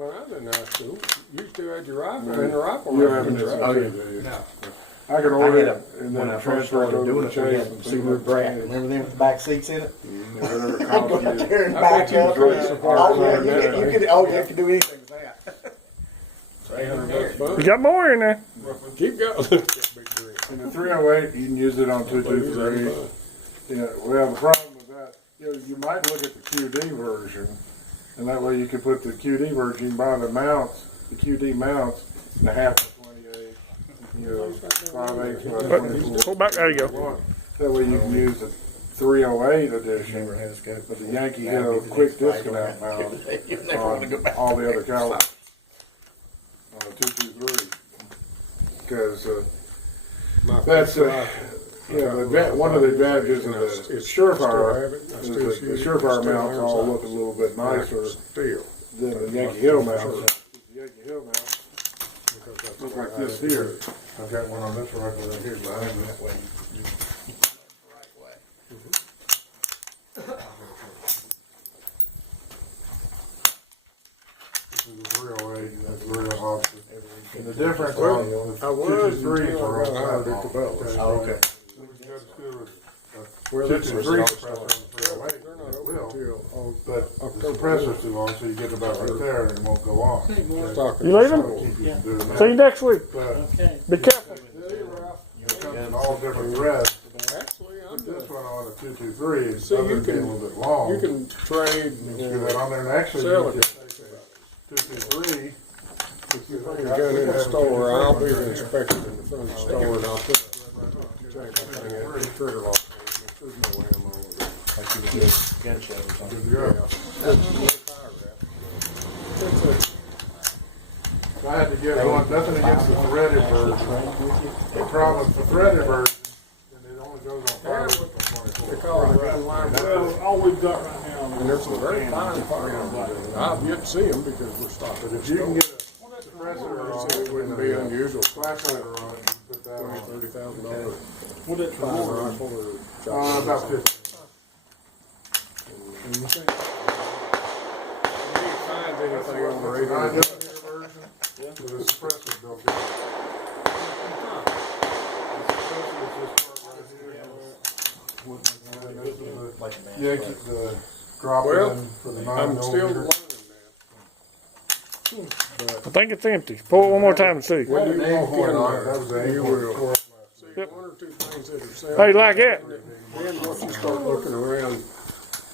When I was in high school, you still had your rifle and the rifle. You range, haven't right? oh, yeah. do you? No. I can I order had it a, and when then I first transfer it started over doing to it, we Chase had and see Subaru what Brat. Remember them with the back seats in it? whatever Go cost up you. there and I back bet you up. was race apart Oh yeah, from you that, could, you could, oh yeah, you could do anything with that. $800 You got more in there. Keep going. Big drink. In the 308, you can use it on 223. Yeah, well, the problem with that, you might look at the QD version, and that way you could put the QD version, you can buy the mounts, the QD mounts, in a half of 28, 5/8 by 24. Pull back. There you go. That way you can use the 308 edition Never had a scope. with the Yankee Hill quick disconnect mount You never want to go on back. all the other calibers on the 223. Because My that's first rifle. one of the advantages of the Surefire I is still that shoot the it. Surefire Still mounts iron all sights. look a little bit nicer Still. than the Yankee Hill mounts. The Yankee Hill mounts look like this here. I've got one on this rifle right here behind me. That way. This is a 308, that's real Hobson. And the difference Well, on I was 223s until are I got hired at on Cabela's. Oh, okay. Well, Two that's to where three it's compressor on the 308. They're not It open will, until but the October. compressor's too long, so you get about right there and it won't go on. stock. You leaving? Keep you from doing See you that. next week. But Be careful. it comes in all different threads. Actually, I'm But this the, one on a 223 is See, other you than being a can- little bit long. you can trade. You can screw that on there, and actually Sell you it. can take a 223. You bring the gun in the store, I'll be the inspector in the front of the store, and I'll put check that thing in, the trigger lock. There's no ammo with it. Like you would do a gun show or something. Good to go. I had to get one, nothing against the threaded version. The problem with the threaded version, and it only goes on firewood for They 24. call it gun line. Well, all we've got right now. And there's some very fine firearms. I've yet to see them because we're stopping. But if you can get a suppressor on So it wouldn't be unusual. flashlight on it, you put that on. $30,000 What that fire for? rifle or About 50. You can't find anything on the I radar. know your version with a suppressor built in. The suppressor is this part right here. And this is Like a man. the Yankee, the drop Well, in for the 9 I'm still learning millimeter. that. I think it's empty. Pull it one more time and see. When you Name walk point in on it, there, that was the you 8.4 will last see one or two things that are selling. Hey, like that? Then once you start looking around,